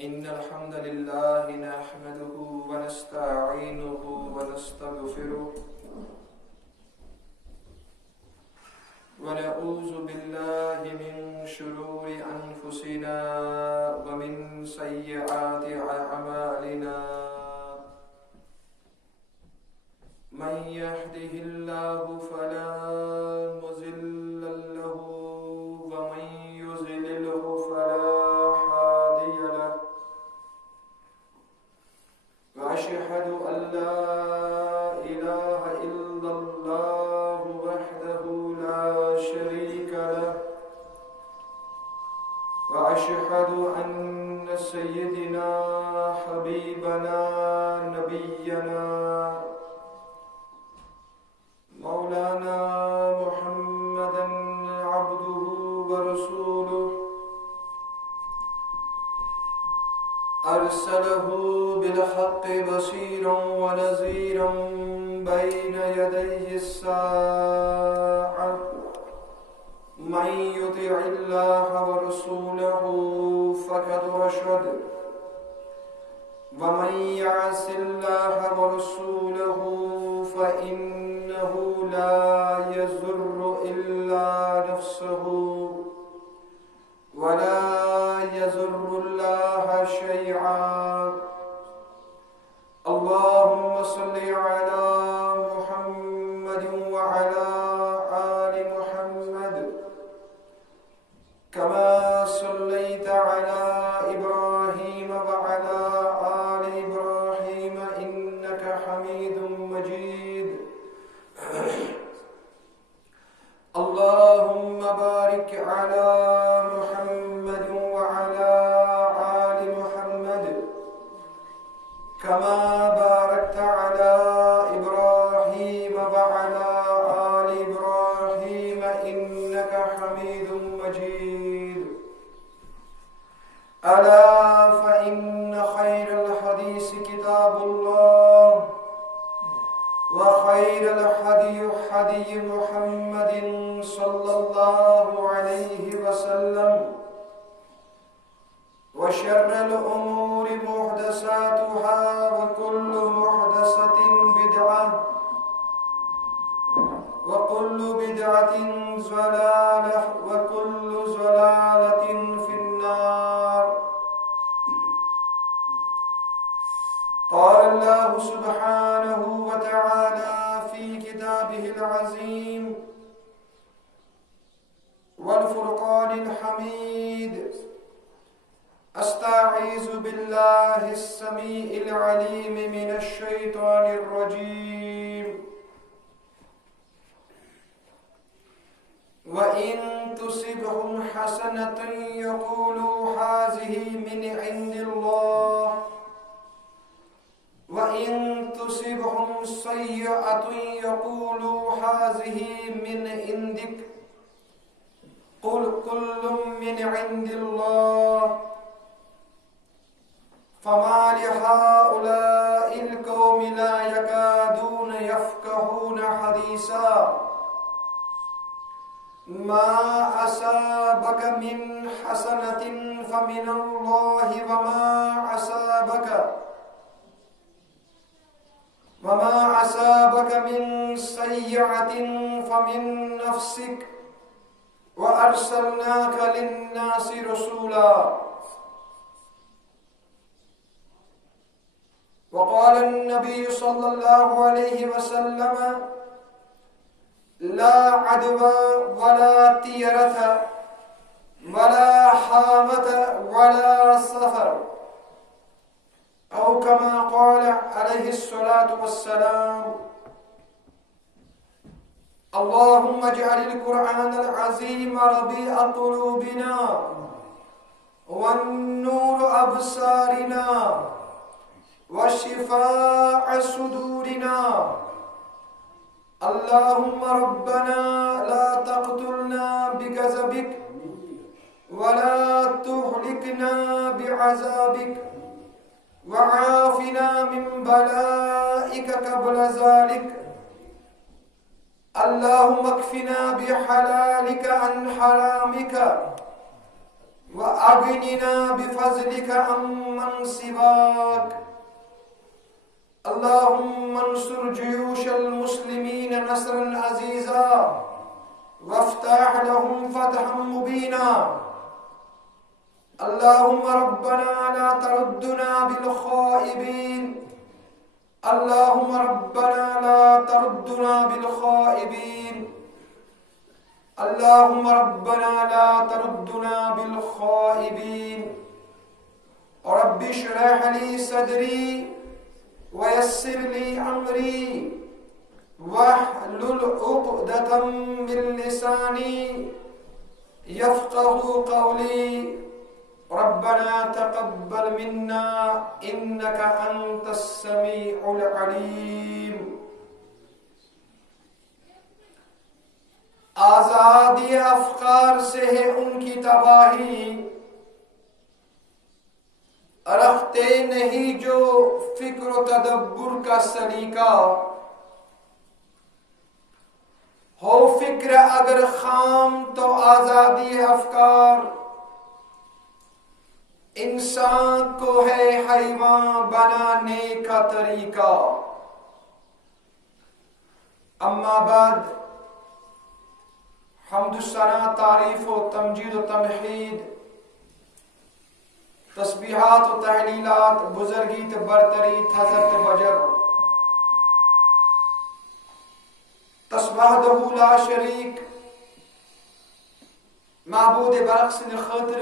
إن الحمد لله نحمده ونستعينه ونستغفره ونعوذ بالله من شرور أنفسنا ومن سيئات أعمالنا من يهده الله فلا مضل له ومن يضلله فلا هادي له وأشهد أن لا إله إلا الله وحده لا شريك له وأشهد أن سيدنا حبيبنا نبينا مولانا محمدا عبده ورسوله أرسله بالحق بشيرا ونذيرا بين يدي الساعة من يطع الله ورسوله فقد رشد ومن يعص الله ورسوله فإنه لا يضر إلا نفسه ولا يضر الله شيئا اللهم صل على محمد وعلى آل محمد كما صليت على إبراهيم وعلى آل إبراهيم إنك حميد مجيد اللهم بارك على محمد وعلى آل محمد كما باركت على إبراهيم وعلى آل إبراهيم إنك حميد مجيد ألا فإن خير الحديث كتاب الله وخير الهدي هدي محمد صلى الله عليه وسلم وشر الأمور محدثاتها وكل محدثة بدعة وكل بدعة ضلالة وكل ضلالة في النار قال الله سبحانه وتعالى في كتابه العظيم والفرقان الحميد أستعيذ بالله السميع العليم من الشيطان الرجيم وإن تصبهم حسنة يقولوا هذه من عند الله وإن تصبهم سيئة يقولوا هذه من عندك قل كل من عند الله فما لهؤلاء القوم لا يكادون يفقهون حديثا ما أصابك من حسنة فمن الله وما أصابك من سيئة فمن نفسك وأرسلناك للناس رسولا وقال النبي صلى الله عليه وسلم لا عدوى ولا طيرة ولا حامة ولا سفر أو كما قال عليه الصلاة والسلام اللهم اجعل القرآن العظيم ربيع قلوبنا والنور أبصارنا وشفاء صدورنا. اللهم ربنا لا تقتلنا بغضبك ولا تهلكنا بعذابك وعافنا من بلائك قبل ذلك. اللهم اكفنا بحلالك عن حرامك وأغننا بفضلك عمن سواك. اللهم انصر جيوش المسلمين نصرا عزيزا وافتح لهم فتحا مبينا. اللهم ربنا لا تردنا بالخائبين. اللهم ربنا لا تردنا بالخائبين. اللهم ربنا لا تردنا بالخائبين. رب اشرح لي صدري ويسر لي أمري واحلل عقدة من لساني يفقه قولي. ربنا تقبل منا إنك أنت السميع العليم. آزادی افکار سے ہے ان کی تباہی، رکھتے نہیں جو فکر و تدبر کا سلیقہ. ہو فکر اگر خام تو آزادی افکار، انسان کو ہے حیوان بنانے کا طریقہ. اما بعد، حمد و ثنا، تعریف و تمجید و تمحید، تسبیحات و تحلیلات، بزرگی تو برتری حضرت بجر وحدہ لا شریک معبود برق سند خاطر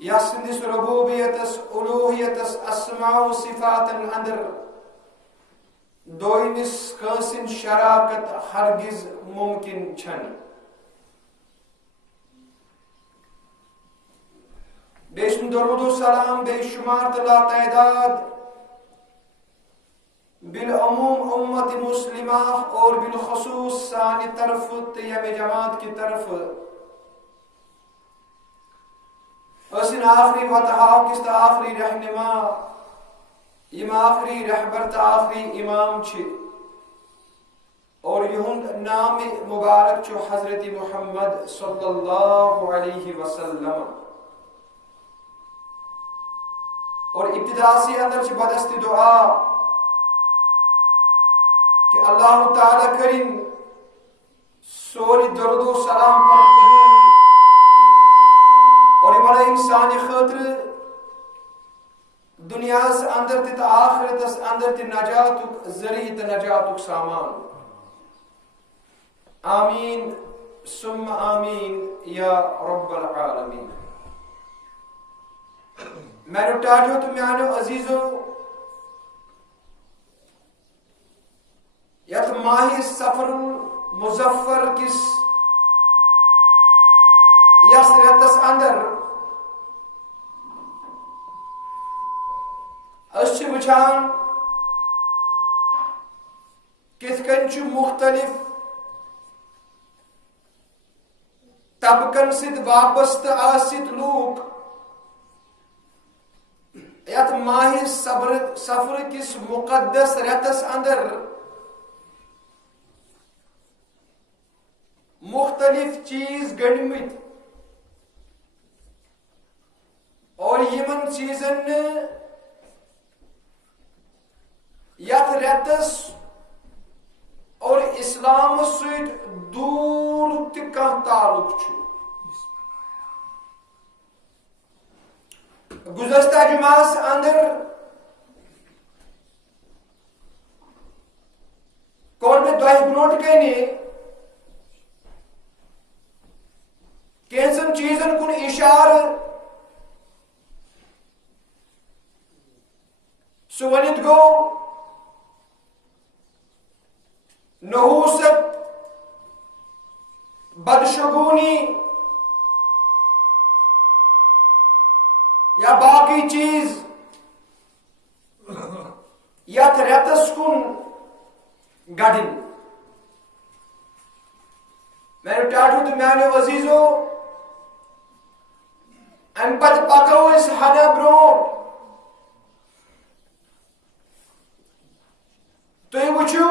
یا سندس ربوبیتس الوہیتس اسماء و صفات اندر دوئنس کانسن شراکت ہرگز ممکن چھن. بے شمار درود و سلام بے شمار تلا تعداد بالعموم امت مسلمہ اور بالخصوص ثانی طرف تیم جماعت کی طرف اسن آخری وطحاق کس آخری رہنما یم آخری رہبر تا آخری امام چھ اور یہند نام مبارک چو حضرت محمد صلی اللہ علیہ وسلم. اور ابتدا سے اندر چھ بدست دعا کہ اللہ تعالیٰ کریں سوری درد و سلام پر قبول اور بڑا انسانی خاطر دنیا سے اندر تی آخرت اس اندر تی نجاتک ذریعہ تی نجاتک سامان. آمین ثم آمین یا رب العالمین. میں نے ٹاٹو تو میانو عزیزو یت ماہ سفر مظفر کس یس رتس اندر اس وچھان کت کن مختلف طبقن ست وابست آست لوک یت ماہ سفر کس مقدس رتس اندر مختلف چیز گنمت اور یمن چیزن یت رتس اور اسلام سیت دور تکا تعلق چھو. گزشتہ جمعہ اندر کون میں دوائی بروٹ کہنے کینسن چیزن کن اشار نحوست، بدشگونی یا باقی چیز یت ریتس کن گڑن. میرے ٹاٹو تو میانو عزیزو ام پتہ پکو اس ہنا برو. تھی وچھو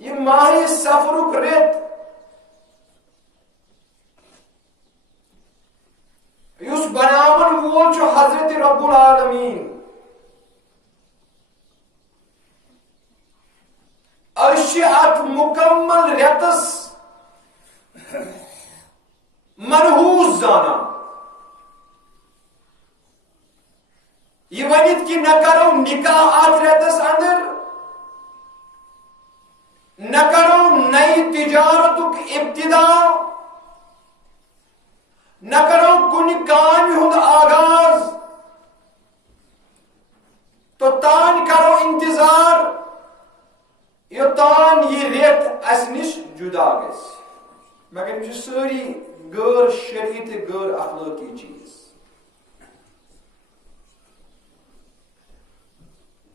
یہ ماہ سفرک ریت اس بناون وول چھو حضرت رب العالمین. اش ات مکمل ریتس منحوس زانا. یہ ونت کہ نہ کرو نکاح ات ریتس اندر، نہ کرو نئی تجارتک ابتدا، نہ کرو کن کام ہند آغاز، تو تان کرو انتظار یوتان یہ ریت اس نش جدا گژھِ. مگر یہ ساری غیر شرعی تو غیر اخلاقی چیز.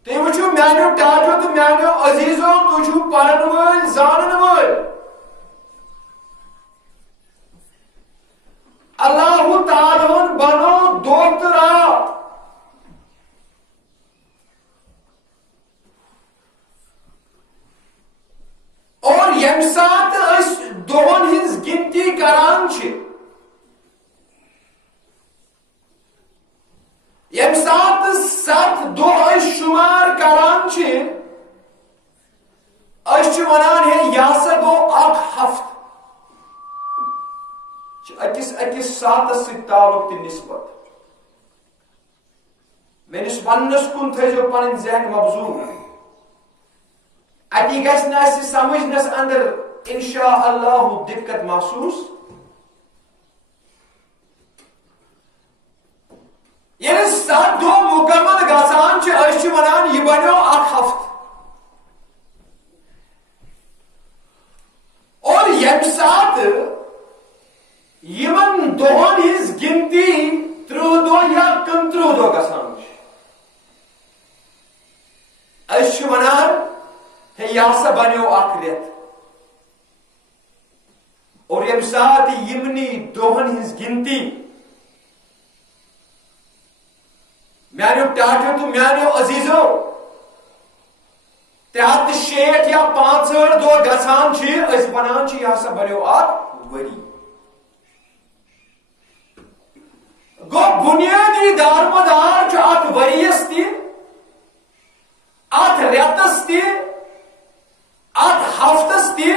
تھی وچھو میانو ٹاٹو تو میانو عزیزو تجھو پرن ول زانن ول. اللہ تعالیٰ بنو دو رات. اور یم سات اس دہن ہز گنتی کران چھ، یم سات 7 دہ شمار کران چھ، اس ونان ہے یہ سا گو اک ہفت. اکس ساتس ست تعلق تہ نسبت. میرس ونس کن تھو پن ذہن مبزور. اتی گھس نا سمجھنس اندر انشاء اللہ دقت محسوس. یعنی 7 دہ مکمل گژھان چھ ونان یہ بنو اک ہفت. اور یم سات یمن دہن ہز گنتی 30 دہ یا 35 دہ گژھان چھ ونان ہے یہ سا بنو اک ریت. اور یم سات یمنی دہن ہز گنتی میانو ٹاٹو تو میانو عزیزو 360 یا 65 دہ گژھان چھ، اس ونان چھ یہ سا بنو اک وری. گو بنیادی دارمدار چھ ات وریس تہ، ات ریتس تہ، ات ہفتس تہ،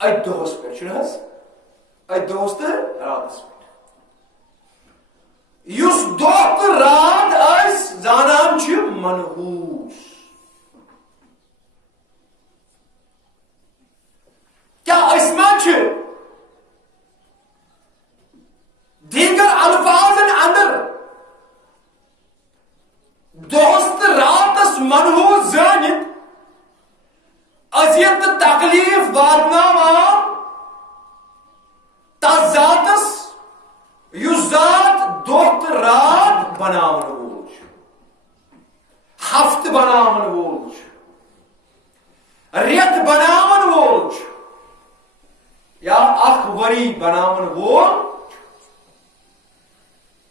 ات دہس پہ چھ، ات دہس تو راتس پہ. یس دہ تو رات اس زانان چھ منحوس. کیا اس میں چھ دیگر الفاظن اندر دہس تو راتس منحوس زانت اذیت تکلیف واتناوان تس ذاتس یس ذات دہ تو رات بناون وول چھ، ہفت بناون وول چھ، ریت بناون وول چھ، یا اخ وری بناون وول.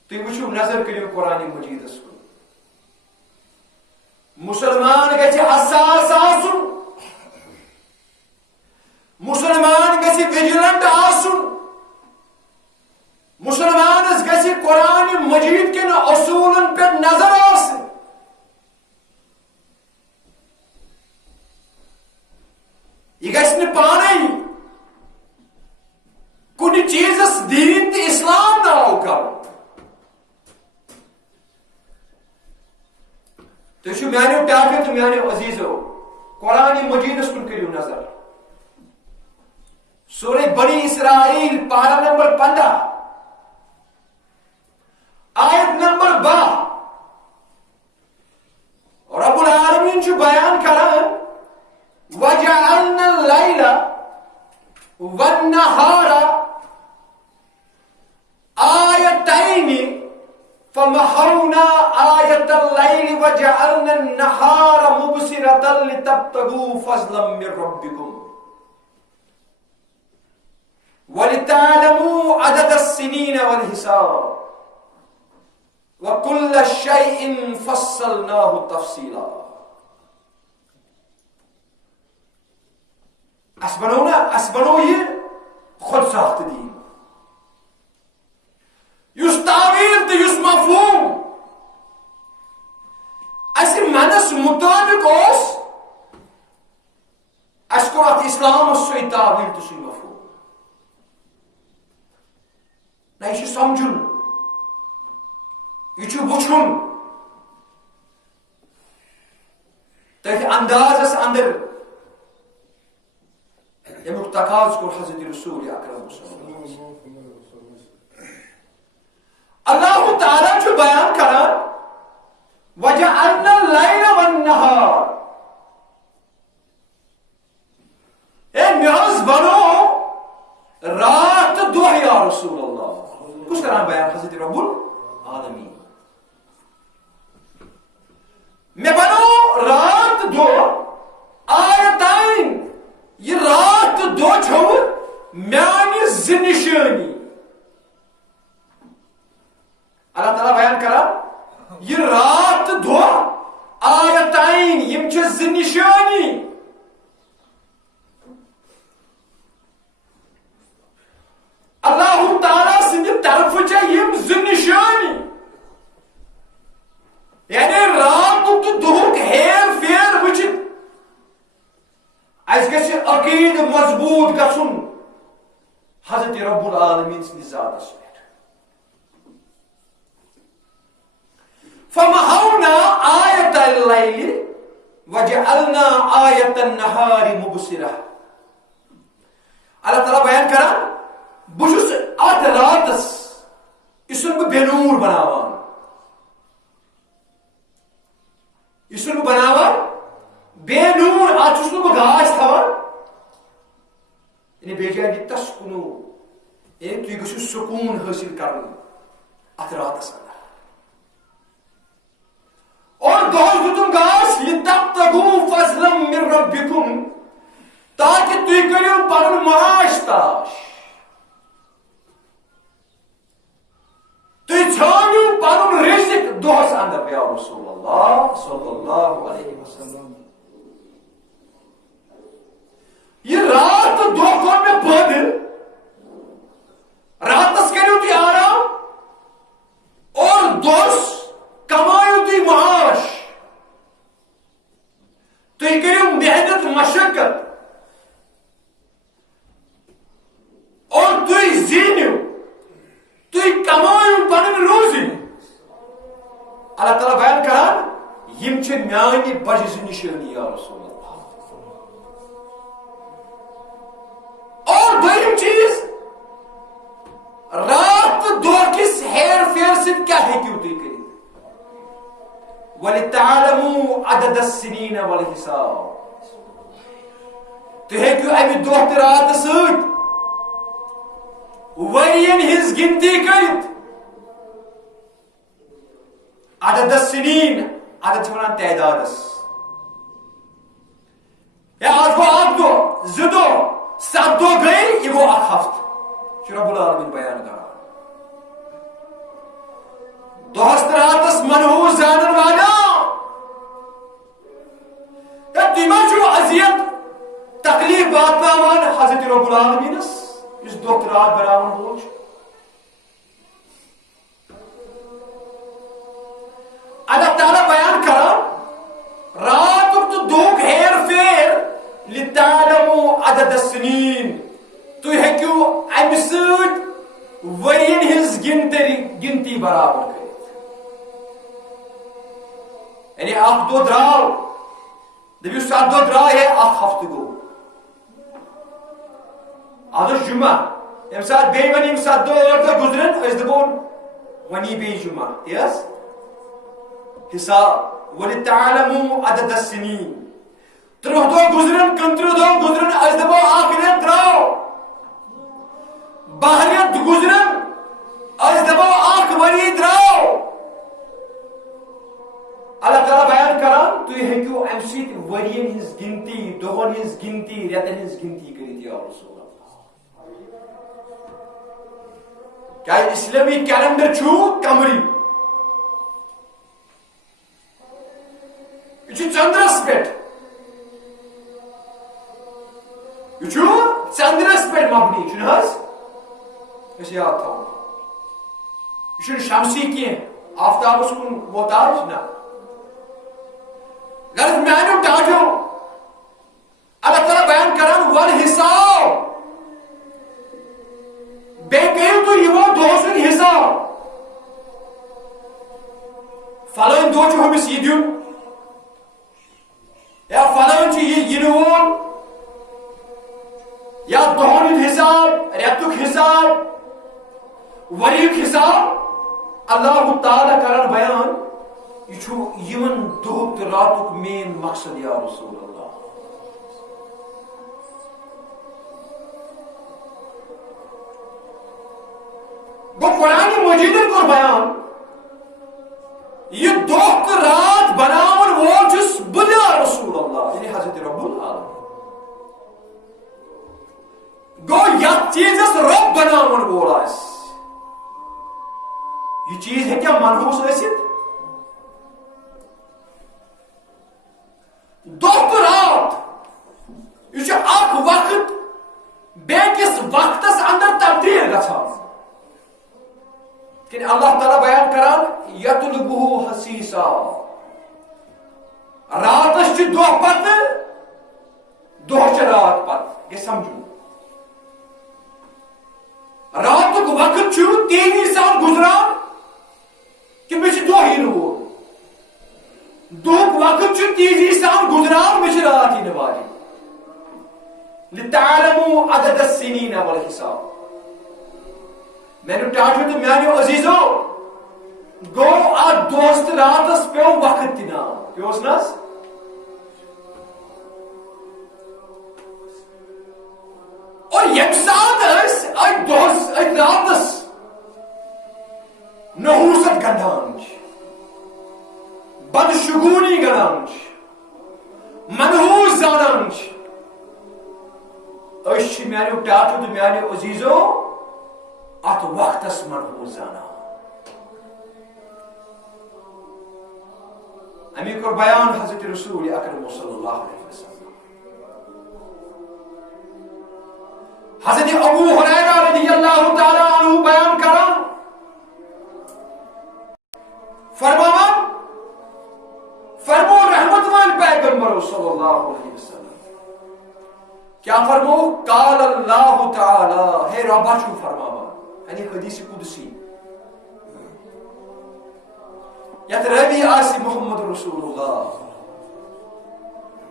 تھی وچھو نظر کریو قرآن مجیدس کن. مسلمان گژھِ حساس آسن، مسلمان گژھِ ویجلنٹ آسن، مسلمانس گژھِ قرآن مجید کن اصولن پہ نظر آسن. یہ گژھِ نہ پانے کن چیزس دین تہ اسلام ناو کرن. تھی میانو ٹاٹو تو میانو عزیزو قرآن مجیدس کن کریو نظر. سورہ بنی اسرائیل پارہ نمبر 15 آیت نمبر 12. النهار آيتين فمحونا آية الليل وجعلنا النهار مبصرة لتبتغوا فضلا من ربكم وَلِتَعْلَمُوا عَدَدَ السِّنِينَ وَالْحِسَابَ وَكُلَّ شَيْءٍ فَصَّلْنَاهُ تَفْصِيلًا. اس بنو یہ خود ساخت دین یس تعویل تو یس مفہوم اس منس مطابق اس کو ات اسلام سوی تعویل تو سوی مفہوم نہ یہ سمجھن یہ وچھن تک اندازس اندر یمیک تقاض کو حضرت رسول اکرم صلی اللہ علیہ وسلم اللہ تعالیٰ جو بیان کران وَجَعَلْنَا اللَّيْلَ وَالنَّهَارَ اے میاز بنو رات دو یا رسول اللہ کس طرح بیان حضرت رب العالمین میں بنو رات دو آیتائن یہ رات دو چھو میانی زنشانی اللہ تعالیٰ بیان کرا یہ رات دو آیتائن یم چھ زنشانی اللہ تعالیٰ سندھ طرف یم زنشانی یعنی رات تو دہک ہیر فیر وچت اس گژھِ عقید مضبوط گژھُن حضرت رب العالمین سٕنٛدِس ذاتس پٮ۪ٹھ فمحونا آیت اللیل وجعلنا آیت النہار مبصرہ اللہ تعالیٰ بیان کران بہٕ چھُس اتھ راتس یہِ چھُس بہٕ بے نوٗر بناوان یہِ چھُس بہٕ بناوان بے نور اتھ چھُس نہٕ بہٕ گاش تھاوان یعنی بیٚیہِ جایہِ تسکُنو یعنی تُہۍ گٔژھِو سکوٗن حٲصِل کرُن اتھ راتس اندر اور دۄہس دیُتُن گاش لِتَبْتَغُوا فَضْلًا مِّن رَبِّكُمْ تاکہِ تُہۍ کٔرِو پنُن معاش تاش تُہۍ ژھانڈِو پنُن رِزق دۄہس اندر یا رسول اللہ صلی اللہ علیہ وسلم یہ رات دو کور میں بادل راتس کریو تھی آرام اور دوس کمائیو تھی معاش تو یہ کریو محنت مشقت اور تو یہ زینیو تو یہ کمائیو پنن روزی اللہ تعالیٰ بیان کران یم چھ میانی بجز نشانی یا رسول اللہ اور دویم چیز رات دو کس ہیر فیر سے کیا ہے کیوں تھی کری وَلِتَعْلَمُوا عَدَدَ السِّنِينَ وَالْحِسَابَ تو ہے کیوں امی دوہت رات سوٹ ورین ہز گنتی کرت عدد السنین عدد چھوڑا تعدادس یا آج وہ آپ دو زدو سات دو گئی یہ وہ اک ہفت جو رب العالمین بیان کرا دوست راتس منحوس زانن والا یا تیمہ جو عذیت تکلیف باتناوان حضرت رب العالمین اس دوست رات براون ہوچ اللہ تعالیٰ بیان کرا رات تو دوک ہیر فیر لِتَعْلَمُوا عَدَدَ السِّنِينَ تو ہے کیوں امسد ورین ہز گنتی برابر کرت یعنی اخ دو دراو دبیو سات دو دراو ہے اخ ہفت گو آدھر جمعہ ام سات بے ونی ام سات دو اور گزرن اس دبون ونی بے جمعہ یس حساب وَلِتَعْلَمُوا عَدَدَ السِّنِينَ ترہ دو گزرن کنتر دو گزرن از دبو آخر دراو باہریت گزرن از دبو آنکھ وری دراو اللہ تعالیٰ بیان کران تُہۍ ہیٚکِو امہِ سۭتۍ ؤرین ہٕنٛز گنتی دۄہن ہٕنٛز گنتی رٮ۪تن ہٕنٛز گنتی کٔرِتھ یا رسول اللہ کیا اسلامی کیلنڈر چھُ قمری یہ چھُ چندرس پٮ۪ٹھ یہ چھُ چندرس پٮ۪ٹھ مبنی چھُنہٕ حظ أسۍ یاد تھاوو یہ چھُنہٕ شمسی کینٛہہ آفتابس کُن محتاج نہ غرض میانیو ٹاٹھیو اللہ تعالیٰ بیان کران ون حساب بیٚیہِ کٔرِو تُہۍ یِمو دۄہو سُنٛد حساب فلٲنۍ دۄہ چھُ ہُمِس یہِ دیُن یا فلٲنۍ چھُ یہِ یِنہٕ وول یا دۄہن ہُنٛد حساب رٮ۪تُک حساب ؤریُک حساب اللہ تعالیٰ کران بیان یہ چھُ یمن دۄہُک تہٕ راتُک مین مقصد یا رسول اللہ گوٚو قرآن مجیدن کوٚر بیان یہ دۄہ تہٕ رات بناون وول چھُس بہٕ یا رسول اللہ یعنی حضرت رب العالمین گوٚو یتھ چیٖزس رب بناون وول آسہِ یہ چیز ہیٚکیٛاہ منحوس ٲسِتھ دۄہ تہٕ رات یہ چھُ اکھ وقت بیٚکِس وقتس اندر تبدیل گژھان کہ اللہ تعالیٰ بیان کران یطلبہ حسیسا راتس چھُ دۄہ پتہٕ دۄہ چھُ رات پتہٕ گژھِ سمجھو راتُک وقت چھُ تیزی سان گزران کہ مےٚ چھُ دۄہ یِنہٕ وول دۄہُک وقت چھُ تیزی سان گزران مےٚ چھِ رات یِنہٕ واجِنۍ لِتعلموا عدد السنین والحساب میانیو ٹاٹھیو تہٕ میانیو عزیزو گوٚو اتھ دۄہس تہٕ راتس پیوٚو وقت تہِ ناو پیوٚوُس نہ حظ اور ییٚمہِ ساتہٕ أسۍ أتھۍ دۄہس أتھۍ راتس نحوست گنڈان چھِ بدشگونی گنڈان چھِ منحوس زانان چھِ أسۍ چھِ میانیو ٹاٹھیو تہٕ میانیو عزیزو اتھ وقتس منحوس زانان امی کوٚر بیان حضرت رسول اکرم صلی اللہ علیہ وسلم حضرت ابو ہریرہ رضی اللہ تعالی عنہ بیان کران فرماوان فرمو رحمت وال پیغمبر صلی اللہ علیہ وسلم کیا فرمو قال اللہ تعالی ہے ربا چھو فرماوان یعنی حدیث قدسی یت ربی آسی محمد رسول اللہ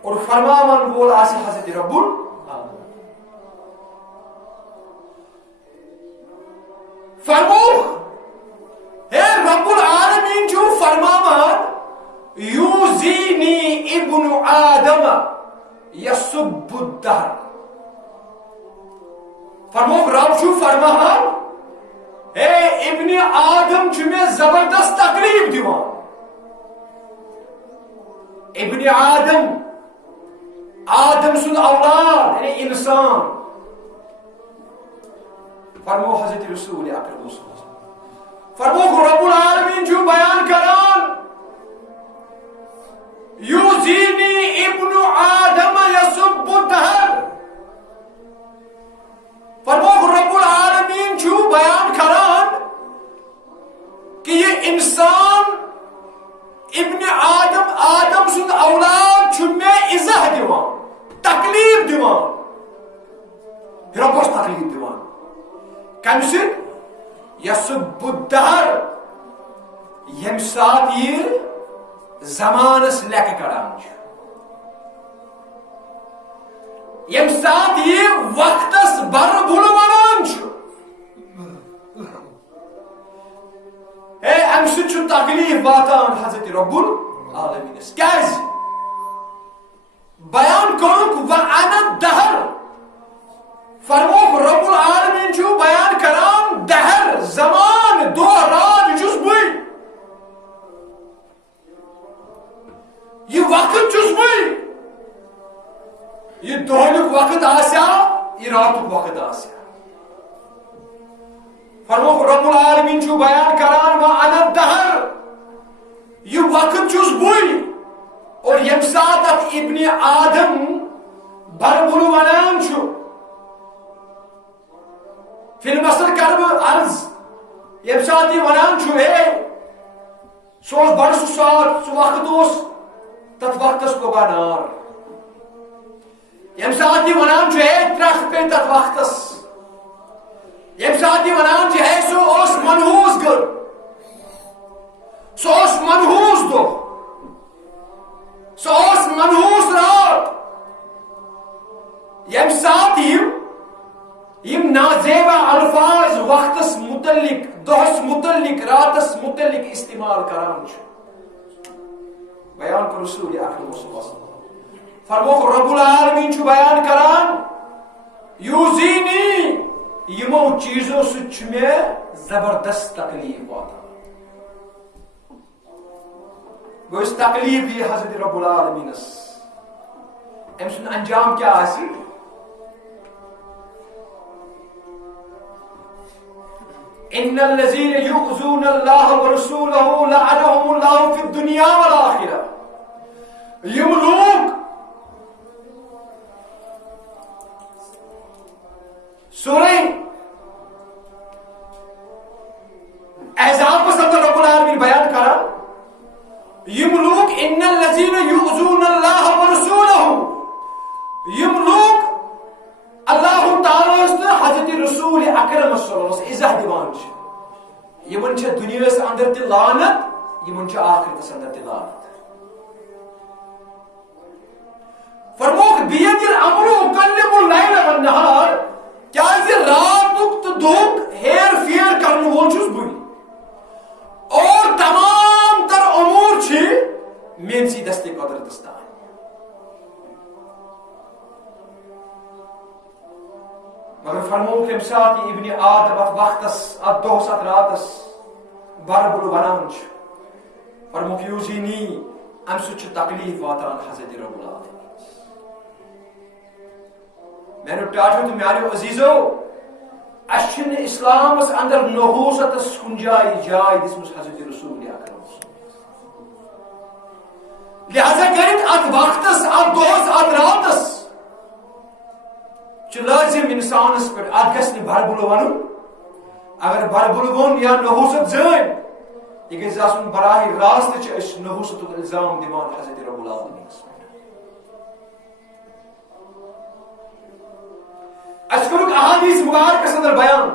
اور فرماوان بول آسی حضرت رب العالمین فرمو ہے رب العالمین جو فرماوان یوزینی ابن آدم یسب الدہر فرمو رب چھو فرماوان اے ابن آدم چھو میں زبردست تکلیف دیوان ابن آدم آدم سن اولاد یعنی انسان فرمو حضرت رسول اکرم صلی اللہ علیہ وسلم فرمو رب العالمین جو بیان کران یوزینی ابن آدم یسب الدہر فرمو رب العالمین جو بیان کران کہ یہ انسان ابن آدم سن اولاد چھو میں ازہ دیوان تکلیف دیوان ربوس تکلیف دیوان کم سن یسب الدہر یم سات یہ زمانس لیک کران یم سات یہ وقتس بر بھول ونان اے ام سچ تکلیف واتان حضرت رب العالمین کیاز بیان کرنک وانا دہر فرموک رب العالمین چھو بیان کر وقت چھس بے یہ دہلک وقت آسیا یہ راتک وقت آسیا فرموک رب العالمین چھو بیان کران وَأَنَا الدَّهْرُ یہ وقت چھس بے اور یم ساتھ ابن آدم بربلو ونان چھو فی المثل کرب عرض یم ساتھ یہ ونان چھو سو بڑ سات سو وقت تت وقت لوگا نار یم ساتھ یہ ونان چھو ترخ پہ تت وقت یم ساتھ یہ ونان چھو سو منحوس گر سو منحوس دو سو منحوس رات یم ساتھ یم نازیبا الفاظ وقتس متعلق دہس متعلق راتس متعلق استعمال کران بیان کر رسول اکرم صلی اللہ علیہ وسلم فرموک رب العالمین چھو بیان کران یوزینی یمو چیزوں سے میں زبردست تکلیف واتا گو اس تکلیف یہ حضرت رب العالمین ام سن انجام کیا آسی ان الذين يؤذون الله ورسوله لعنهم الله في الدنيا والآخرة یم لوگ سورہ احزاب میں سب رب العالمین بیان کرا یم لوگ ان الذين يؤذون الله ورسوله یم لوگ اللہ تعالی حضرت رسول اکرم صلی اللہ علیہ وسلم عزت دیوان یمن چھ دنیا اندر تہ لعنت یمن چھ آخرت اندر تہ لعنت فرموک بید الامر اکلم اللیل والنہار کیا رات تو دھوک ہیر فیر کرنے وول چھس بوئی اور تمام تر امور چھ مین سی دستے قدرت دستان مگر فرموک ام ساتھ ابن آدم ات وقتس ات دہس ات راتس بربل ونان فرموک یوزینی ام سچ تکلیف واتان حضرت رب العالمین میں نے ٹاٹو تو میانو عزیزو اشن اسلام اس اندر نحوست سنجائی جائے دسمس حضرت رسول اکرم لہذا کرت ات وقتس ات دہس ات راتس لازم انسانس پہ ات گھس بربل ون اگر بربل ون یا نحوست زین یہ گھس آسن براہ راست نحوست الزام دان حضرت رب العالمین اس کرک احادیث مبارک اندر بیان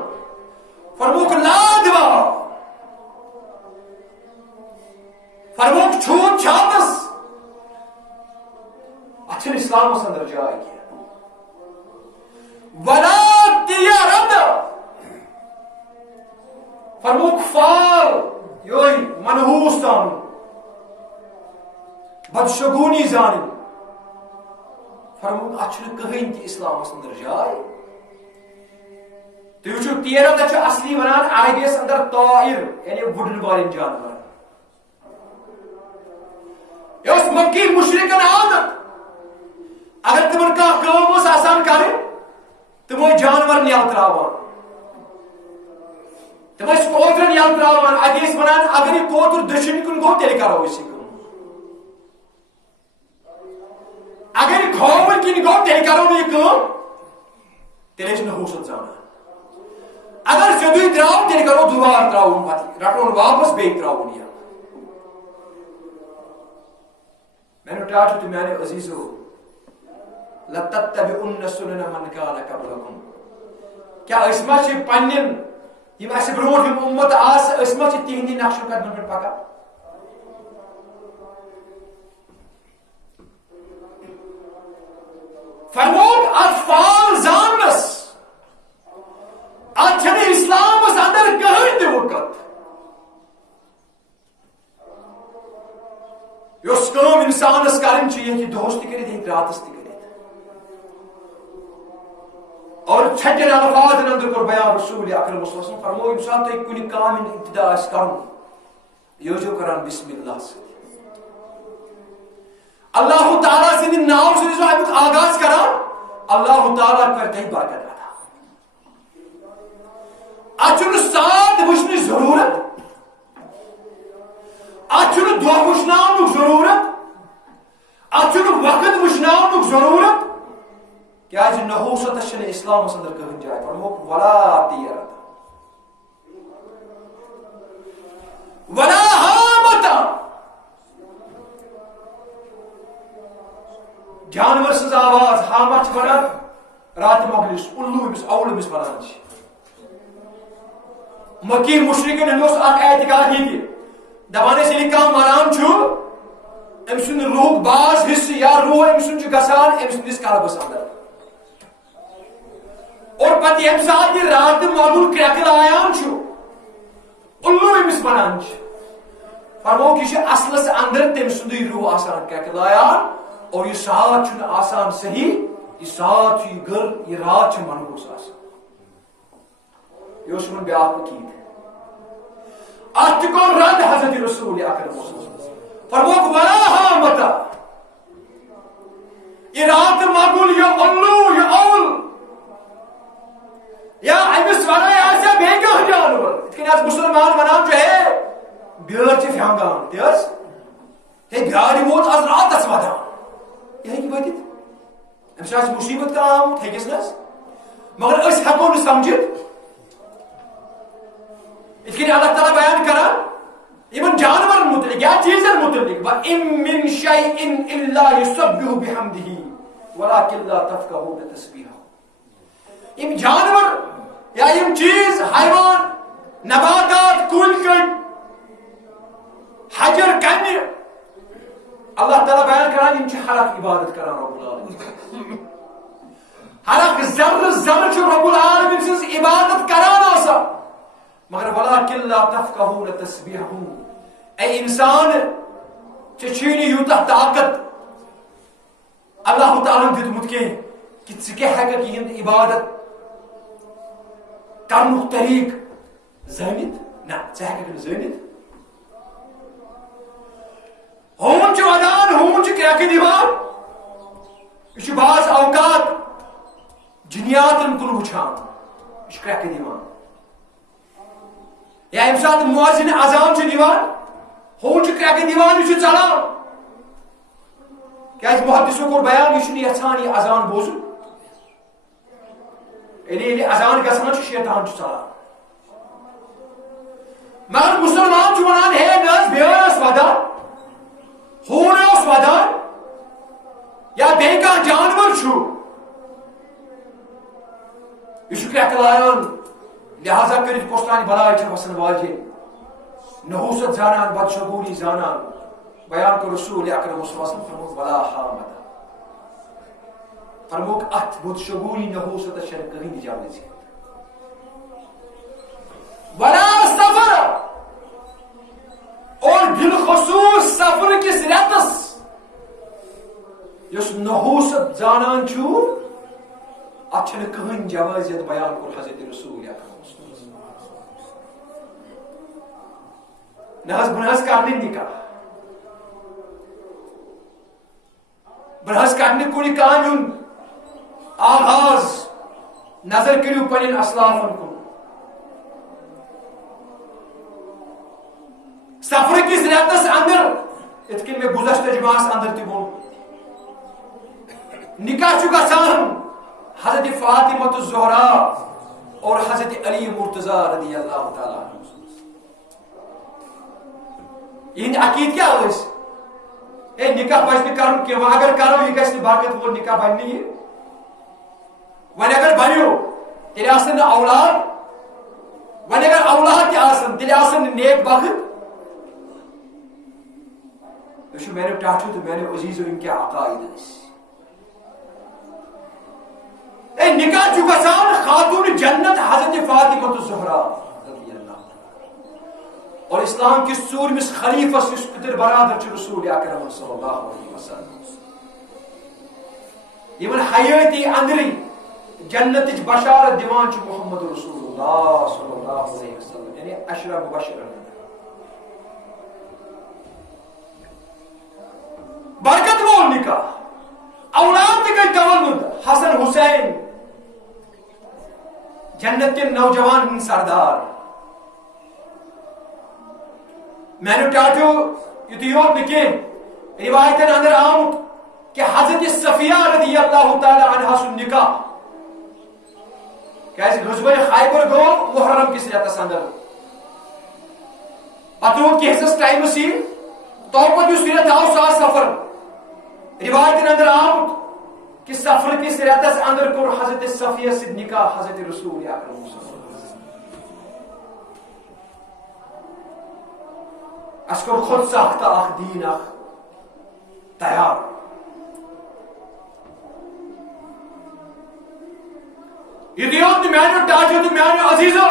فرموک لادوا فرموک چھوٹ چھاپس اچھن اسلام اندر جائے کیا ولا تیارد فرموک فال یوی منحوس دان بدشگونی زانی فرموک اچھن کہیں تی اسلام اندر جائے تو یہ تیرہ چھ اصلی ونان عربیس اندر طائر یعنی وڈن والن جانور یہ اس مکی مشرکن عادت اگر تمن کا کام اس آسان کرے تمو جانور نیال تراوان تم اس کوتر نیال تراوان اگیس ونان اگر یہ کوتر دشن کن گو تیل کرو اسی کن اگر یہ کھوور کن گو تیل کرو یہ کام تیل اس نحوست زانا اگر سیدھوی تراؤ تیل کرو دوبار تراؤ پاتی رٹون واپس بیک تراؤ نیا میں نے ٹاٹو تو میانے عزیزو لَتَتَّبِعُنَّ سُنَنَ مَنْ كَانَ قَبْلَكُمْ کیا اسما چھ پنن یم اس برونٹ یم امت آس اسما چھ تہندی نقش قدم پر پکا فرموک اطفال زانس اچھن اسلام اس اندر کہیں دے وقت یوس کام انسان اس کرن چاہیے کہ دوستی کرے دے راتس تھی کرے اور چھٹن الفاظ اندر کر بیان رسول اکرم صلی اللہ علیہ وسلم فرمو انسان تو کنی کام ابتدا اس کرن یہ جو کرن بسم اللہ سے اللہ تعالیٰ سند نام سے امیک آغاز کران اللہ تعالیٰ کر تھی برکت عطا اچھن ساتھ وچھن ضرورت اچھن دہ وچھن ضرورت اچھن وقت وچھن ضرورت کیا نحوست اسلام اندر کہن جائے فرموک ولا تیرت ولا حامتا جانور سز آواز حامت چھ ونان رات مغلس الو امس اول امس ونان مکی مشرکن ہندوس اخ اعتقاد یہ دپان ییٚلہِ کانٛہہ مران چھُ أمۍ سُنٛد روحُک باز حصہٕ یا روح أمۍ سُنٛد چھُ گژھان أمۍ سٕنٛدِس قلبس اندر اور پتہٕ ییٚمہِ ساتہٕ یہِ راتہٕ مۄغل کرٛٮ۪کہٕ چھُ الو أمِس ونان چھِ فرموک یہِ چھُ اصلس اندر تٔمۍ سُنٛدٕے روح آسان کرٛٮ۪کہٕ اور یہ ساتھ چھُنہٕ آسان صحیح یہ ساتھ چھُ یہ گر یہ رات چھُ منحوس آسان یہ اوس یِمن بیٛاکھ عقیٖدٕ اتھ تہِ کوٚر رد حضرت رسول اکرم فرموک ولا حامتا یہ رات مغل یہ الو یہ اول یا امس ونانے آسیا بیٚیہِ کانٛہہ جانور یِتھ کٔنۍ آز مسلمان ونان چھُ ہے بیٛٲر چھِ پھیٛانٛگان تہِ حظ ہے بیٛارِ ووت آز راتس ودان یہ ہیٚکہِ وٲتِتھ أمِس آسہِ مُصیبت کانٛہہ آمُت ہیٚکٮ۪س نہٕ حظ مگر أسۍ ہٮ۪کو نہٕ سمجھِتھ یِتھ کٔنۍ اللہ تعالیٰ بیان کران یمن جانورن متعلق یا چیزن متعلق وَإِن مِّن شَيْءٍ إِلَّا يُسَبِّحُ بِحَمْدِهِ وَلَكِن لَا تَفْقَهُونَ تَسْبِيحَهُ یم جانور یا یم چیز حیوان نباتات کُلۍ کٔٹۍ حجر کنہِ اللہ تعالیٰ بیان کران یم چھ حرق عبادت کران رب العالمین حرق ذر ذر چھ رب العالمین سنز عبادت کران آسان مگر وَلَكِن لَا تَفْقَهُونَ تَسْبِيحَهُ اے انسان چھ یوتاہ طاقت اللہ تعالیٰ دیتمت کی کہ ژٕ کیٛاہ ہٮ۪ککھ یِہنٛد عبادت کرنُک طریق زٲنِتھ نہ ژٕ ہٮ۪ککھ نہٕ زٲنِتھ ہوٗن چھُ ودان ہوٗن چھُ کرٛٮ۪کہٕ دِوان یہِ چھُ بعض اوقات جِنیاتن کُن وٕچھان یہِ چھُ کرٛٮ۪کہٕ دِوان یا ییٚمہِ ساتہٕ مُعزِن اذان چھُ دِوان ہوٗن چھُ کرٛٮ۪کہٕ دِوان یہِ چھُ ژلان کیٛازِ محدثو کوٚر بیان یہِ چھُنہٕ یژھان یہِ اذان بوزُن ییٚلہِ اذان گژھان چھُ شیطان چھُ ژلان مگر مسلمان چھُ ونان ہے مےٚ ٲس بیٛٲر ٲس ودان ہوٗن اوس ودان یا بیٚیہِ کانٛہہ جانور چھُ یہِ چھُ کرٛٮ۪کہٕ لایان لہذا کٔرِتھ کۄس تانۍ بلاے چھِ وسن واجیٚنۍ نحوست زانان بدشگوٗری زانان بیان کوٚر رسول اکرم صلی اللہ علیہ وسلم فرموک ولا حامتا فرموک اتھ بدشگوٗری نحوستس چھنہٕ کٕہٕنۍ اجازت ولا سفر اور بالخصوص سفر کس رٮ۪تس یُس نحوست زانان چھُ اتھ چھنہٕ کٕہٕنۍ جوازیت بیان کوٚر حضرت رسول اکرم نہ حظ بہٕ نہ حظ کرنہٕ نکاح بہٕ نہ حظ کرنہٕ کُنہِ کامہِ ہُنٛد آغاز نظر کٔرِو پننٮ۪ن اسلافن کُن سفر کس رٮ۪تس اندر یِتھ کٔنۍ مےٚ گُزشتہٕ جمعس اندر تہِ ووٚن نکاح چھُ گژھان حضرت فاطمہ الزہرا اور حضرت علی مرتضیٰ رضی اللہ تعالیٰ یہند عقید کیا ٲسۍ اے نکاح پزِ نہٕ کرُن کینٛہہ وۄنۍ اگر کرو یہِ گژھِ نہٕ برکت وول نکاح بنہِ نہٕ یہِ وۄنۍ اگر بنیو تیٚلہِ آسن نہٕ اولاد وۄنۍ اگر اولاد تہِ آسن تیٚلہِ آسن نہٕ نیک بخت وٕچھِو میانیو ٹاٹھیو تہٕ میانیو عزیزو یِم کیٛاہ عقاید ٲسۍ اے نکاح چھُ گژھان خاتون جنت حضرت فاطمہ الزہرا اور اسلام کس ژوٗرمِس خلیفس یُس پِتٕر برادر چھُ رسول اکرم صلی اللہ علیہ وسلم یمن حیٲتی اندرٕے جنتٕچ بشارت دِوان چھُ محمد رسول اللہ صلی اللہ علیہ وسلم یعنی اشرا مبشرن برکت وول جنت کے نوجوان ہند سردار میں ٹاٹو یہ یوت نکی روایتن اندر آمت کہ حضرت صفیہ رضی اللہ تعالی عنہ سن نکاح غزوہ خیبر گو محرم کس رتس اندر پتہ کیسس ٹائم سی توپت اس رت آو سا سفر روایتن اندر آمت کہ سفر کس رتس اندر کور حضرت صفیہ سے نکاح حضرت رسول اکرم صلی اللہ علیہ وسلم اس کور خود ساختہ اخ دین اخ تیار یہ میانو ٹاچو تو میانو عزیزو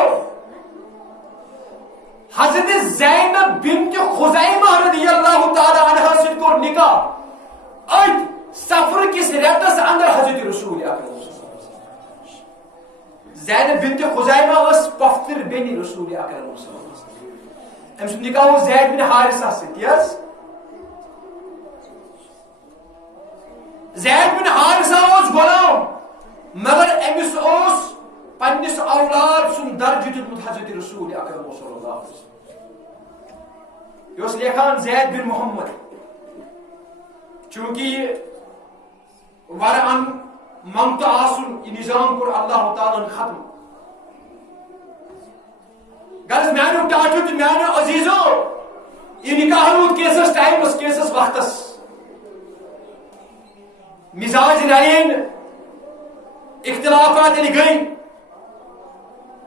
حضرت زینب بنت خزیمہ رضی اللہ تعالی عنہ سے کور نکاح ات سفر کس رتس اندر حضرت رسول اکرم زینب بنت خزیمہ اس پفتر بین رسول اکرم صلی اللہ علیہ وسلم امس نکاح زید بن حارثہ سے یس زید بن حارثہ اس غلام مگر امس اس پنس اولاد سن درجہ دیتمت حضرت رسول اکرم صلی اللہ علیہ وسلم یہ لیکھان زید بن محمد چونکہ ورعن ممت آسن یہ نظام کور اللہ تعالیٰ ختم غرض میانو ٹاٹو تو میانو عزیزو یہ نکاح رود کیسس ٹائمس کیسس وقتس مزاج رین اختلافات گئی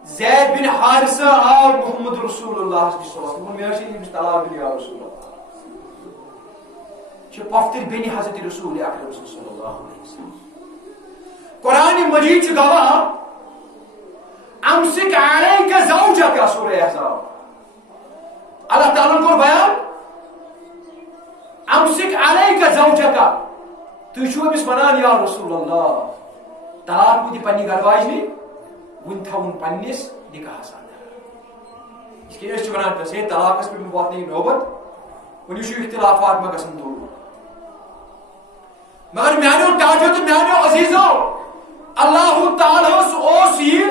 زید بن حارثہ آو محمد رسول اللہ صلی اللہ علیہ وسلم میرے طلاق دیا رسول اللہ پفتر بین حضرت رسول اکرم صلی اللہ علیہ وسلم قرآن مجید گواہ امسک علیک زوجک سورہ احزاب اللہ تعالیٰ کو بیان امسک علیک زوجک تو چھو امس ونان یا رسول اللہ طلاق مجھے پنی گھر واجنی ون تھون پنس نکاحس اندر اس کے اس ونان پہ سے طلاق اس پہ وات نہیں نوبت ون یہ اختلافات میں گژھن دور مگر میانو ٹاٹو تو میانو عزیزو اللہ تعالیٰ اس یہ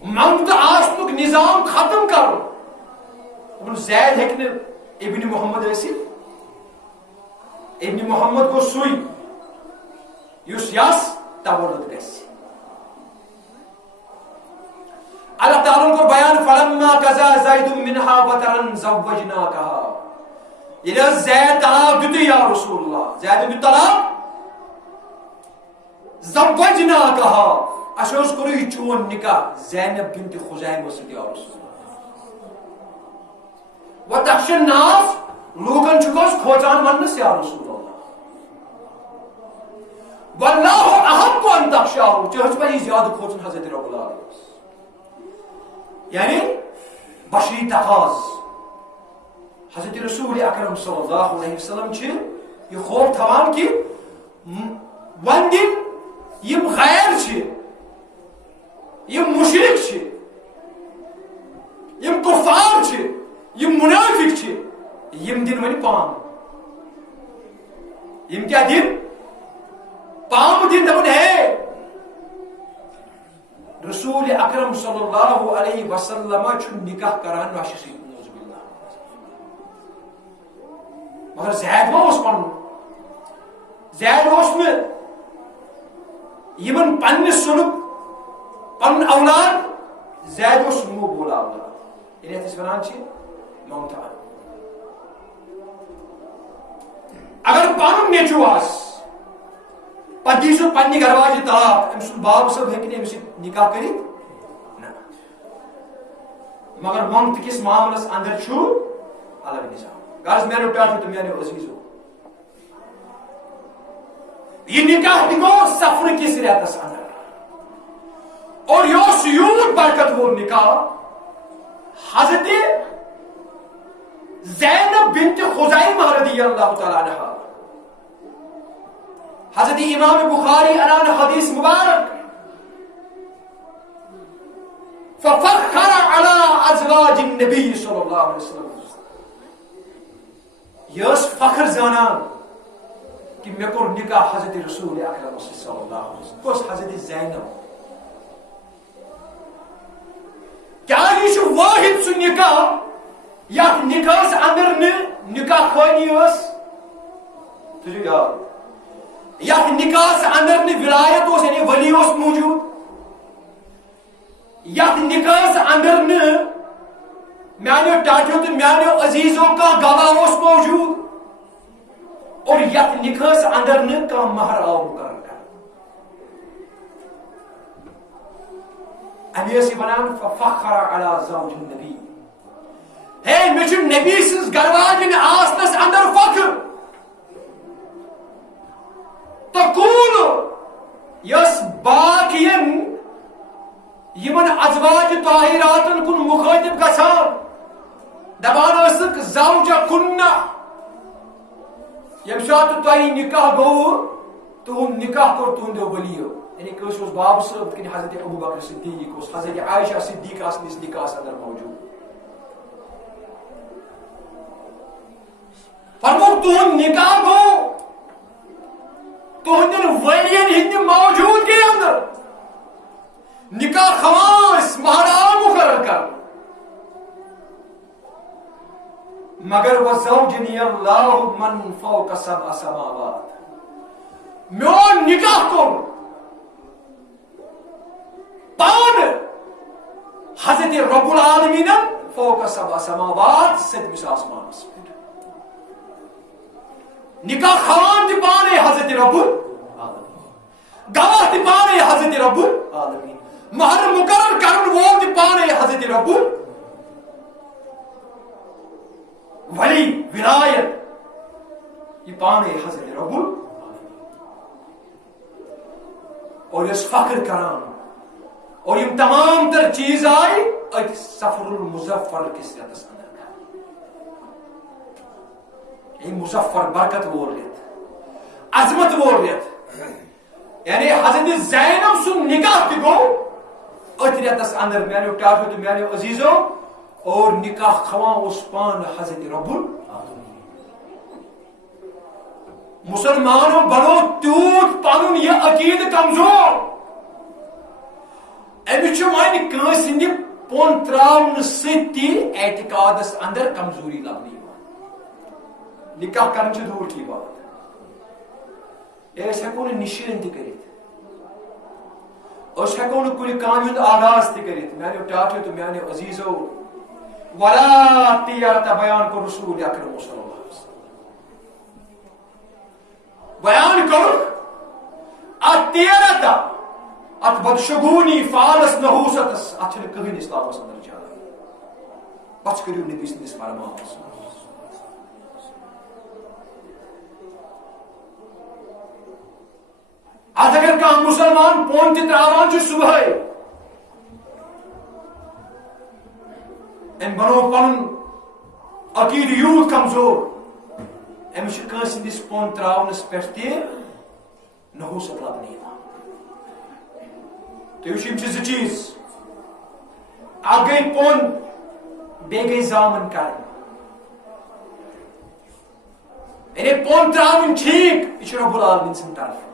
ممت آسنک نظام ختم کرو زید ہیکن ابن محمد ایسی ابن محمد کو سوئی یس یس تولد گسی اللہ تعالیٰ کو بیان فلما قضا زید منها وطرا زوجناکها یہ زید طلاق دیتی یا رسول اللہ زید دیتی طلاق زوجناکها اشوز کرو یہ چون نکاح زینب بنت خزیمہ سے یا رسول اللہ وتخشى الناس لوگن چکوس کھوچان ونس یا رسول اللہ واللہ احق ان تخشاہ چہچ پر زیادہ کھوچن حضرت رب العالمین یعنی بشری تقاض حضرت رسول اکرم صلی اللہ علیہ وسلم یہ خوف تھوان کہ ون دن یم غیر یم مشرک یم کفار یم منافق یم دن ون پام یم کیا دن پام دن دپن ہے رسول اکرم صلی اللہ علیہ وسلم نکاح کران واشی مگر زید ما اس پن زید اس میں یمن پن سنک پن اولاد زید اس مو بولا اولاد یہ اس ونان چھ مونتا اگر پن نیچو آس پدیسو پنی گھرواجی طلاق امس باب سب ہیکنے امس نکاح کری مگر مونت کس معاملس اندر چھو الگ نظام غرض میرے ٹاٹو تو میرے عزیزو یہ نکاح نکو سفر کس رتس اندر اور یہ یوت برکت وہ نکاح حضرت زینب بنت خزیمہ رضی اللہ تعالی عنہ حضرت امام بخاری انان حدیث مبارک ففخر على ازواج النبی صلی اللہ علیہ وسلم یس فخر زانان کہ میں کور نکاح حضرت رسول اکرم صلی اللہ علیہ وسلم کس حضرت زینب کیا یہ واحد سہ نکاح یتھ نکاحس اندر نکاح خانی تھو یاد یتھ نکاحس اندر ولایت یعنی ولی موجود یتھ نکاحس اندر میانو ٹاٹو تو میانو عزیزوں کا گواہ موجود اور یتھ نکاحس اندر کم مہر آو مقرر کر امی ونان ففخر علی زوج النبی ہے مجھ نبی سز گرواجن آسنس اندر فخر تقول یس باقین یمن ازواج طاہراتن کن مخاطب گژھان دپان ٲسکھ زوجہ کنہ یم سات تۄہہِ نکاح گوٚو تُہُنٛد نکاح کوٚر تُہنٛدیو ؤلیو یعنی کٲنٛسہِ اوس بابہٕ صٲب یِتھ کٔنۍ حضرت ابوبکر صدیق اوس حضرت عائشہ صدیقہ سٕنٛدِس نکاحس اندر موجود فرموک تُہُنٛد نکاح گوٚو تُہنٛدٮ۪ن ؤلین ہٕنٛدِ موجوٗدگی اندر نکاح خواص مہراو مقرر کر مگر وزوجنی اللہ من فوق سبع سماوات میون نکاح کور پان حضرت رب العالمین فوق سبع سماوات سدمس آسمانس پہ نکاح خوان تہ پانے حضرت رب العالمین گواہ تہ پانے حضرت رب العالمین مہر مقرر کرن وول تہ پانے حضرت رب ولی ولایت یہ پانے حضرت رب اور اس فخر کران اور یہ تمام تر چیز آئی ات سفر المظفر کس رتس اندر یہ مظفر برکت وول رت عظمت وول رت یعنی حضرت زینب سن نکاح تہ گو ات رتس اندر میانو ٹاٹو تو میانو عزیزو اور نکاح خواں اس پان حضرت رب العالمین مسلمانوں بنو تیوت پنن یہ عقید کمزور امچ وین کٲنٛسہِ ہٕنٛدِ پۄن تراونہٕ سۭتۍ تہِ اعتقادس اندر کمزوری لبنہٕ یوان نکاح کرن چھ دوٗر کی بات أسۍ ہیٚکو نہٕ نشٲنۍ تہِ کٔرِتھ أسۍ ہیٚکو نہٕ کُنہِ کامہِ ہُنٛد آغاز تہِ کٔرِتھ میانیو ٹاٹھیو تہٕ میانیو عزیزو ولا تیارت بیان کو رسول اکرم صلی اللہ علیہ وسلم بیان کر اتیارت ات بدشگونی فالس نحوستس ات کہین اسلامس اندر جانا پچ کریو نبی سندس فرمانس ات اگر کانٛہہ مسلمان پون تہِ تراوان چھُ صبحٲے ام بنو پن عقید یوت کمزور امس کٲنٛسہِ ہٕنٛدِس پۄن تراونس پٮ۪ٹھ تہِ نحوست لبنہٕ یوان تُہۍ وٕچھِو یِم چھِ زٕ چیٖز اکھ گٔے پۄن بیٚیہِ گٔے زامن کرٕنۍ یعنی پۄن تراوٕنۍ ٹھیٖک یہِ چھُ رۄب العالمیٖن سٕنٛدِ طرفہٕ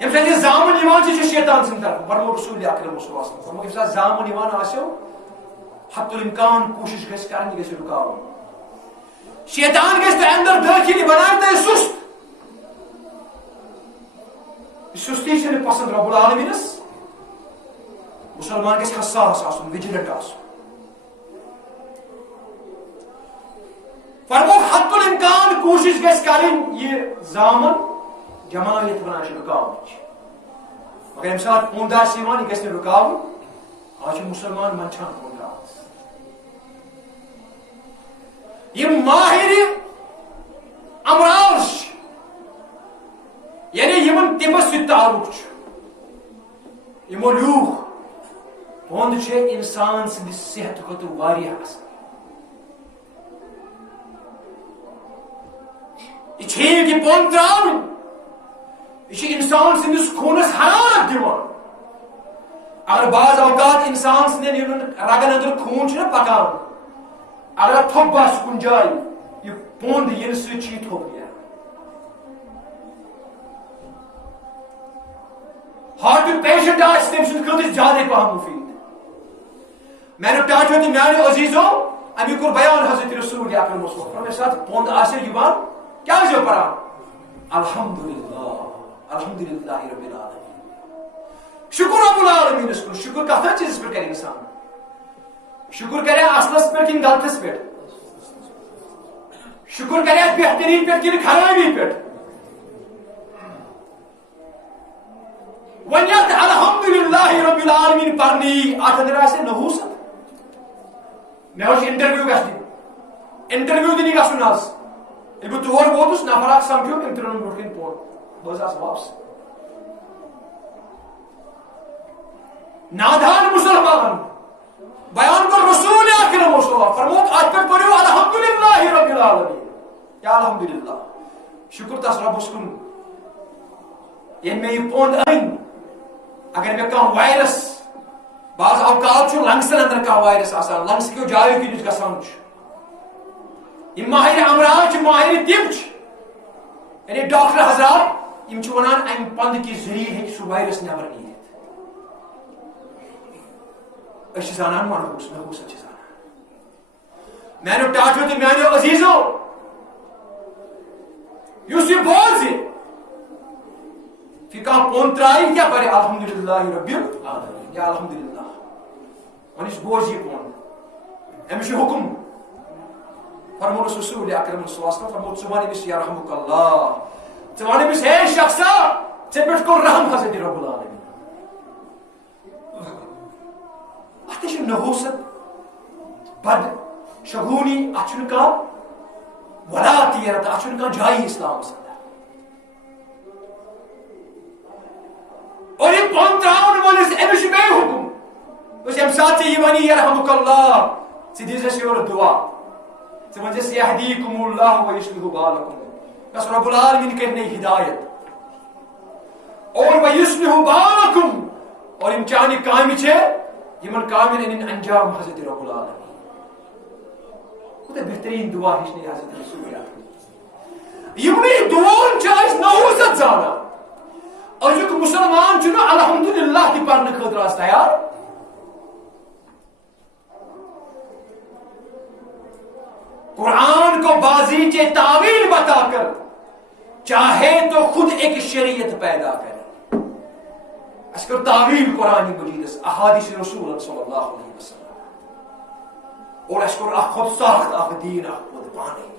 ییٚمہِ ساتہٕ یہِ زامن یِوان چھِ یہِ چھُ شیطان سٕنٛدِ طرفہٕ فرمو رسول اکرم صلی اللہ علیہ وسلم فرمو ییٚمہِ ساتہٕ زامن یِوان آسیو حت الامکان کوشش گژھِ کرٕنۍ یہِ گژھِ رُکاوُن شیطان گژھِ تۄہہِ اندر دٲخل یہِ بناوِ تۄہہِ سُست یہِ سُستی چھنہٕ پسند رب العالمیٖنس مسلمان گژھِ حساس آسُن وجلنٹ آسُن فرمو حت الامکان کوشش گژھِ کرٕنۍ یہِ زامن جماعت ونان چھِ رُکاونٕچ مگر ییٚمہِ ساتہٕ پوٚنٛد آسہِ یِوان یہِ گژھِ نہٕ رُکاوُن آز چھُ مسلمان منٛدچھان پوٚنٛد یم ماہر امراض یعنی یمن تمس سۭتۍ تعلق یمو لیوٗکھ پوٚنٛد چھُ انسان سٕنٛدِس صحت خٲطرٕ واریاہ اصل یہ ٹھیٖک یہِ پوٚنٛد تراوٕنۍ یہ چھُ انسان سٕنٛدِس خوٗنس حرارت دِوان اگر بعض اوقات انسان سٕنٛدٮ۪ن رگن اندر خوٗن چھُنہ پکان اگر تھوٚپ آسہِ کُنہِ جایہِ یہِ پوٚنٛد یِنہٕ سۭتۍ چھُ یہِ تھوٚپ نیران ہارٹُک پیشنٹ آسہِ تٔمۍ سٕنٛدِ خٲطرٕ زیادے پہم مُفیٖد میں نے ٹاٹو تو میانو عزیزو امی کور بیان حضرت رسول اکرم صلی اللہ علیہ وسلم ساتھ پوند آسے یوان کیا جو پڑھا الحمدللہ الحمدللہ رب العالمین شکر رب العالمین اس کو شکر کہتا چیز پر کرے انسان شکر کرے اصلس پر کن غلطس پر شکر کرے بہترین پر کن خرابی پر ونیت الحمدللہ رب العالمین پڑھنی آخر آسے نحوست میں ہوش انٹرویو گھنٹی انٹرویو دینی گا سناز یہ تور ووتس نفر اخ سمجھو امتحان برکن پور بہت واپس نادان مسلمان بیان کر رسول اکرم صلی اللہ فرموت آج پر پڑھو الحمدللہ رب العالمین یا الحمدللہ شکر تس رب اسکن یہ میں یہ پوند این اگر میں کہاں وائرس بعض اوقات لنگسن اندر کہاں وائرس آسان لنگس کیوں جائے کی نش گسان یہ ماہر امراض ماہر طب یعنی ڈاکٹر حضرات یم ونان ام پند کی ذریعہ ہیکہ سہ وائرس نبر نیرت اس زانان منحوس محوس زانان میانو ٹاٹو تو میانو عزیزو اس یہ بول سے کہ کہاں پون ترائی کیا پڑے الحمدللہ رب العالمین یا الحمدللہ ونش بوز یہ پون امش حکم فرمو رسول اکرم صلی اللہ علیہ وسلم فرمو ژوان امس یرحمک اللہ ژوان امس ہے شخصا ژے پٮ۪ٹھ کوٚر رحم حضرت رب العالمین اتھ چھ نحوست بد شگونی اتھ چھنہٕ کانٛہہ ولا تیرت اتھ چھنہٕ کانٛہہ جایی اسلامس اندر اور یہ پون تراون وٲلِس أمِس چھُ بیٚیہِ حکم دوٚپُس ییٚمہِ ساتہٕ ژےٚ یہِ وَنی یرحمک اللہ ژٕ دِیٖزٮ۪س یورٕ دعا ژٕ وَنزٮ۪س یہدیکم اللہ ویصلح بالکم بس رب العالمین کرنے ہدایت اور ویصلح بالکم اور یم چانہ کامہ چھے یمن کامن ان انجام حضرت رب العالمین کوتاہ بہترین دعا ہچنے حضرت رسول اکرم یمنی دعاون چھ اس نحوست زانان ازیک مسلمان چھنہ الحمدللہ تہ پرنہ خاطر آس تیار قرآن کو بازیچے تعویل بتا کر چاہے تو خود ایک شریعت پیدا کرے اس کو تعویل قرآن مجید احادیث رسول صلی اللہ علیہ وسلم اور اس کو خود ساخت اخ دین خود پانے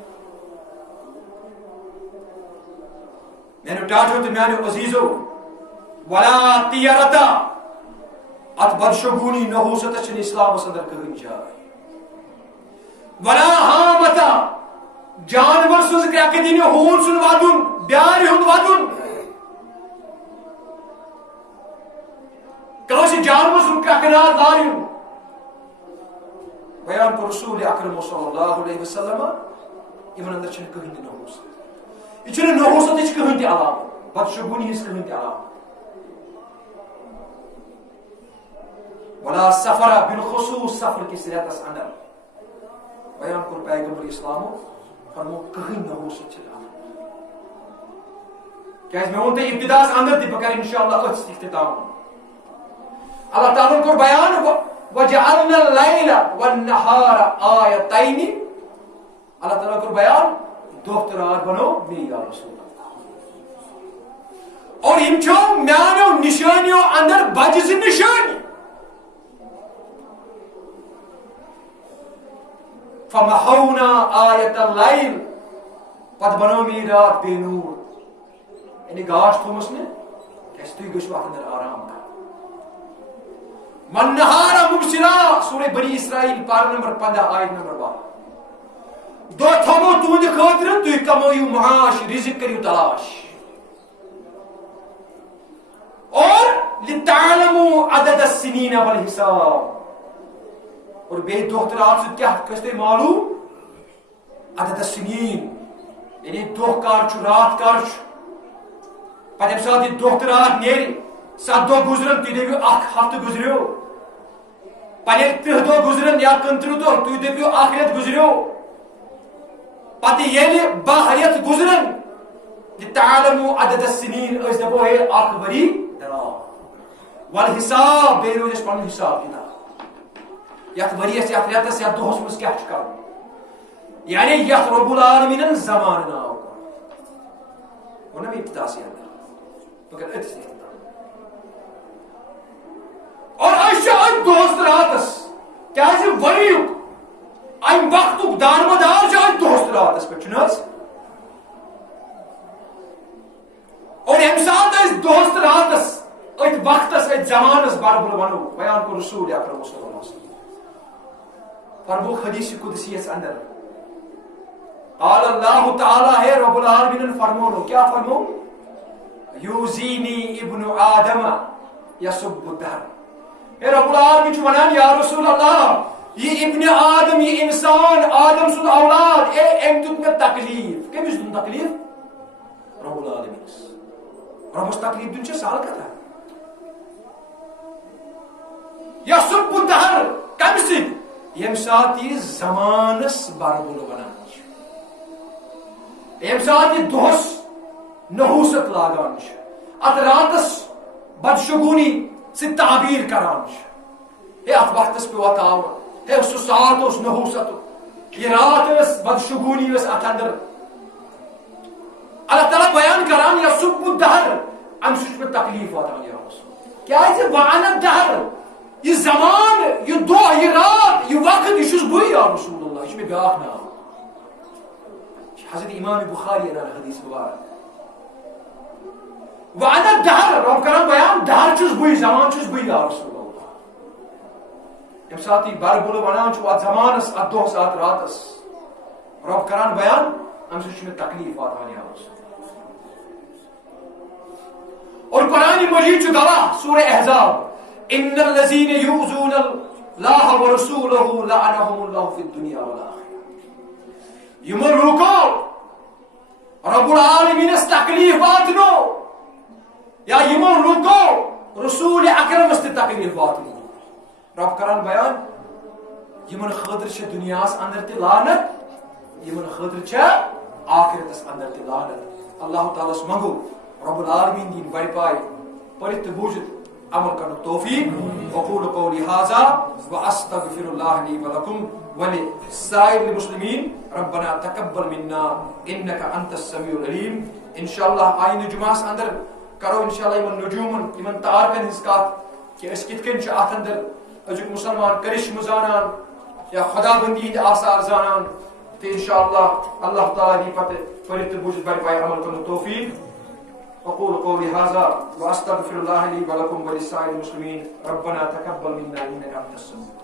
میں نے ٹاٹو تو میانو عزیزو ولا تیرتا ات بدشگونی نحوست چھ اسلام اندر کہن جائے ولا حامتا جانور سن کرک دین ہون سن ودن بیار ہند ودن کانس جانور سن کرک نار دارن بیان کو رسول اکرم صلی اللہ علیہ وسلم یمن اندر چھن کہن نحوست یہ چھن نحوست کہن تہ علامت بدشگونی ہس کہن تہ علامت ولا سفر بالخصوص سفر کی صورت اندر بیان کور پیغمبر اسلام فرمو کہیں نحوست چلا کیاز میں ونتے ابتداء اندر تہ بکر انشاءاللہ اس اختتام اللہ تعالی کور بیان وجعلنا الليل والنهار آیتین اللہ تعالی کور بیان دو رات بنو می یا رسول اللہ اور یم چھو میانو نشانیو اندر بجز نشانی فمحونا آیت اللیل پت بنو می رات بے نور یعنی گاش تھومس نے کیسے تو گوش وقت اندر آرام کر من نہارا مبصرا سورہ بنی اسرائیل پارہ نمبر 15 آیت نمبر 12 دو تھمو تہند خاطر تھی کمائیو معاش رزق کریو تلاش اور لتعلموا عدد السنین والحساب اور بے دخترات سے کیا کستے معلوم عدد السنین یعنی دو کار چھو رات کار چھو پتہ ساتھ یہ دخترات نیری 7 دو گزرن تی دیکھو اخ ہفت گزریو پتہ 30 دو گزرن یا 15 دو تی دیکھو آخرت گزریو پتہ یہ باہریت گزرن لتعلموا عدد السنین اس دبو ہے اخ بری درا والحساب بے روز پن حساب کتاب یت وریس یت ریتس یت دہس مز کیا کر یعنی یت رب العالمین زمان ناو ون میں ابتدا سے مگر اتس اور اشد دہس راتس کیا وریک ام وقت دار مدار دہس راتس پہ چھ اور ام سات دہس راتس ات وقتس ات زمانس بربل ونو بیان کو رسول اکرم صلی اللہ علیہ وسلم فرمو حدیث قدسی اندر قال اللہ تعالی ہے رب العالمین فرمو کیا فرمو یوزینی ابن آدم یسب الدہر اے رب العالمین ونان یا رسول اللہ یہ ابن آدم یہ انسان آدم سن اولاد اے ام دیت میں تکلیف کمس دن تکلیف رب العالمین ربس تکلیف دن سہل کتھا یسب الدہر کم سۭتۍ یم سات یہ زمانس بربل ونان یم سات یہ دہس نحوست لاگان ات راتس بدشگونی سے تعبیر کران ہے ات وقتس پہ وات آو ہے سہ سات اس نحوست یہ رات اس بدشگونی اس ات اندر اللہ تعالیٰ بیان کران یا سب الدہر ام سچ میں تکلیف واتان یا رسول کیا ہے وعن الدہر یہ زمان یہ دو یہ رات یہ وقت یہ چھس بوئی یا رسول اللہ یہ بیاکھ نام حضرت امام بخاری انا حدیث مبارک وعن الدہر رب کران بیان دہر چھس بوئی زمان چھس بوئی یا رسول اللہ یم ساتھ یہ بربل ونان چھو ات زمانس ات دہس ات راتس رب کران بیان ام سچ میں تکلیف واتان یا رسول اور قرآن مجید چھ گواہ سورہ احزاب ان الذين يؤذون الله ورسوله لعنهم الله في الدنيا والاخره یمن لوکو رب العالمین اس تکلیف واتنو یا یمن لوکو رسول اکرم اس تکلیف واتنو رب کران بیان یمن خاطر چھ دنیاس اندر تہ لعنت یمن خاطر چھ آخرتس اندر تہ لعنت اللہ تعالی اس منگو رب العالمین دین بڑی پائے پرت بوجت عمل کرنے توفیق اقول قولی ھذا واستغفر اللہ لی ولکم ولسائر المسلمین ربنا تقبل منا انک انت السمیع العلیم انشاءاللہ آئین جمعہ اندر کرو انشاءاللہ یمن نجومن یمن تارکن ہنز کت کہ اس کت کن چھ ات اندر ازیک مسلمان کرشم زانان یا خدا بندی ہند آثار زانان تو انشاءاللہ اللہ تعالی دی پتہ پرت بوجت بڑی پائے عمل کرنے توفیق اقول قولي هذا واستغفر الله لي ولكم ولسائر المسلمين ربنا تقبل منا انك انت السميع